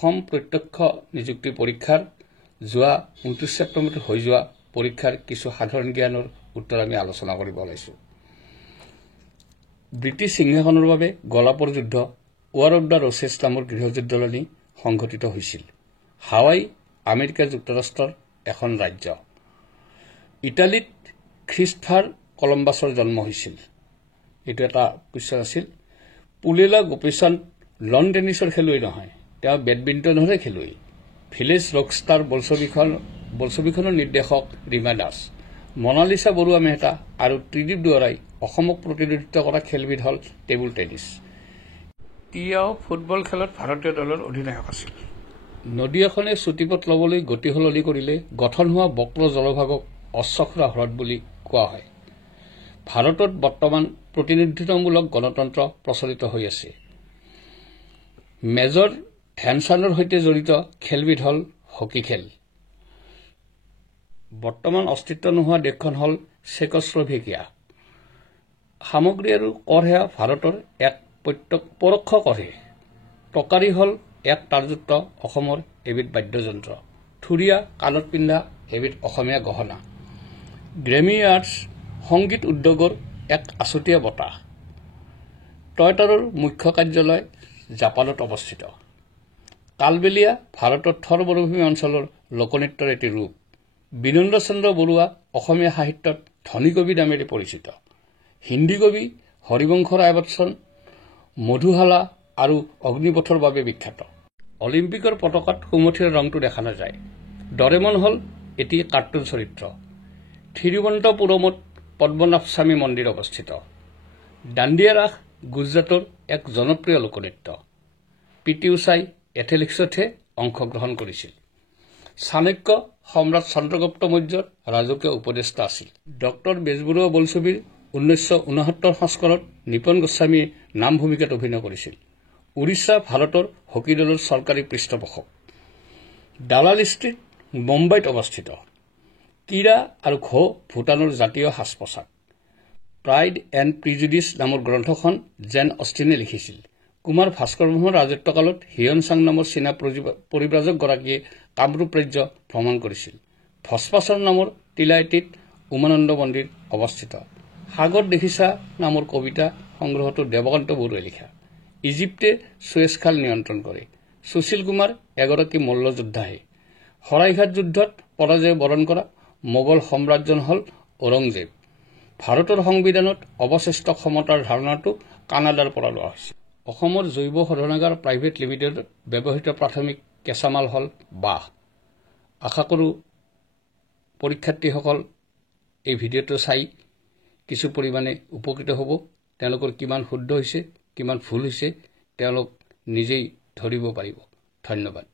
অসম প্ৰত্যক্ষ নিযুক্তি পৰীক্ষাৰ যোৱা 29 ছেপ্টেম্বৰত হৈ যোৱা পৰীক্ষাৰ কিছু সাধাৰণ জ্ঞানৰ উত্তৰ আমি আলোচনা কৰিব ওলাইছো। ব্ৰিটিছ সিংহাসনৰ বাবে গলাপৰ যুদ্ধ ৱাৰ অফ দ্য ৰচেছ নামৰ গৃহযুদ্ধলনি সংঘটিত হৈছিল। হাৱাই আমেৰিকা যুক্তৰাষ্ট্ৰৰ এখন ৰাজ্য। ইটালীত খ্ৰীষ্টাৰ কলম্বাছৰ জন্ম হৈছিল। এইটো এটা কুৱেশ্যন আছিল। পুলেলা গোপীচান্দ লন টেনিছৰ খেলুৱৈ নহয়, তেওঁ বেডমিণ্টনৰে খেলুৱৈ। ভিলেজ ৰকষ্টাৰ বোলছবিখনৰ নিৰ্দেশক ৰীমা দাস। মনালিছা বৰুৱা মেহতা আৰু ত্ৰিদীপ দুৱৰাই অসমক প্ৰতিনিধিত্ব কৰা খেলবিধ হ'ল টেবুল টেনিছ। তিয়াও ফুটবল খেলত ভাৰতীয় দলৰ অধিনায়ক আছিল। নদী এখনে চুটিপথ ল'বলৈ গতি সলনি কৰিলে গঠন হোৱা বক্ৰ জলভাগক অশ্বক্ষুৰা হ্ৰদ বুলি কোৱা হয়। ভাৰতত বৰ্তমান প্ৰতিনিধিত্বমূলক গণতন্ত্ৰ প্ৰচলিত হৈ আছে। মেজৰ ধ্যানচান্দৰ সৈতে জড়িত খেলবিধ হ'ল হকী খেল। বৰ্তমান অস্তিত্ব নোহোৱা দেশখন হ'ল চেকস্লোভাকিয়া। সামগ্ৰী আৰু কৰ সেয়া ভাৰতৰ এক পৰোক্ষ কৰহে। টকাৰী হ'ল এক তাৰযুক্ত অসমৰ এবিধ বাদ্যযন্ত্ৰ। থুৰীয়া কাণত পিন্ধা এবিধ অসমীয়া গহনা। গ্ৰেমী আৰ্টছ সংগীত উদ্যোগৰ এক আছুতীয়া বঁটা। টয়টাৰৰ মুখ্য কাৰ্যালয় জাপানত অৱস্থিত। কালবেলিয়া ভাৰতৰ থৰ মৰুভূমি অঞ্চলৰ লোকনৃত্যৰ এটি ৰূপ। বিনন্দ চন্দ্ৰ বৰুৱা অসমীয়া সাহিত্যত ধনী কবি নামেৰে পৰিচিত। হিন্দী কবি হৰিবংশ ৰায় বচ্চন মধুশালা আৰু অগ্নিপথৰ বাবে বিখ্যাত। অলিম্পিকৰ পতাকাত সুমথিৰ ৰংটো দেখা নাযায়। ডৰেমন হ'ল এটি কাৰ্টুন চৰিত্ৰ। থিৰুৱন্তপুৰমত পদ্মনাভস্বামী মন্দিৰ অৱস্থিত। দাণ্ডিয়া ৰাস গুজৰাটৰ এক জনপ্ৰিয় লোকনৃত্য। পি.টি. উষাই এথলেটিক্সতহে অংশগ্ৰহণ কৰিছিল। চাণক্য সম্ৰাট চন্দ্ৰগুপ্ত মৌৰ্যৰ ৰাজকীয় উপদেষ্টা আছিল। ডক্টৰ বেজবৰুৱা বোলছবিৰ 1969 সংস্কৰণত নিপন গোস্বামীয়ে নাম ভূমিকাত অভিনয় কৰিছিল। উৰিষ্যা ভাৰতৰ হকী দলৰ চৰকাৰী পৃষ্ঠপোষক। দালাল ষ্ট্ৰীট মুম্বাইত অৱস্থিত। কিৰা আৰু ঘো ভূটানৰ জাতীয় সাজ পোছাক। প্ৰাইড এণ্ড প্ৰিজুডিচ নামৰ গ্ৰন্থখন জেন অষ্টিনে লিখিছিল। কুমাৰ ভাস্কৰ বৰ্মাৰ ৰাজত্বকালত হিয়ন চাং নামৰ চীনা পৰিব্ৰাজকগৰাকীয়ে কামৰূপ ৰাজ্য ভ্ৰমণ কৰিছিল। ভস্মাচৰ নামৰ টিলাইটিত উমানন্দ মন্দিৰ অৱস্থিত। সাগৰ দেখিছা নামৰ কবিতা সংগ্ৰহটো দেৱকান্ত বৰুৱাই লিখা। ইজিপ্তে ছুৱেজ খাল নিয়ন্ত্ৰণ কৰে। সুশীল কুমাৰ এগৰাকী মল্লযোদ্ধাহে। শৰাইঘাট যুদ্ধত পৰাজয় বৰণ কৰা মোগল সম্ৰাটজন হ'ল ঔৰংজেব। ভাৰতৰ সংবিধানত অৱশিষ্ট ক্ষমতাৰ ধাৰণাটো কানাডাৰ পৰা লোৱা হৈছে। অসমৰ জৈৱ শোধনাগাৰ প্ৰাইভেট লিমিটেডত ব্যৱহৃত প্ৰাথমিক কেঁচামাল হ'ল বাঁহ। আশা কৰোঁ পৰীক্ষাৰ্থীসকল এই ভিডিঅ'টো চাই কিছু পৰিমাণে উপকৃত হ'ব। তেওঁলোকৰ কিমান শুদ্ধ হৈছে কিমান ভুল হৈছে তেওঁলোক নিজেই ধৰিব পাৰিব। ধন্যবাদ।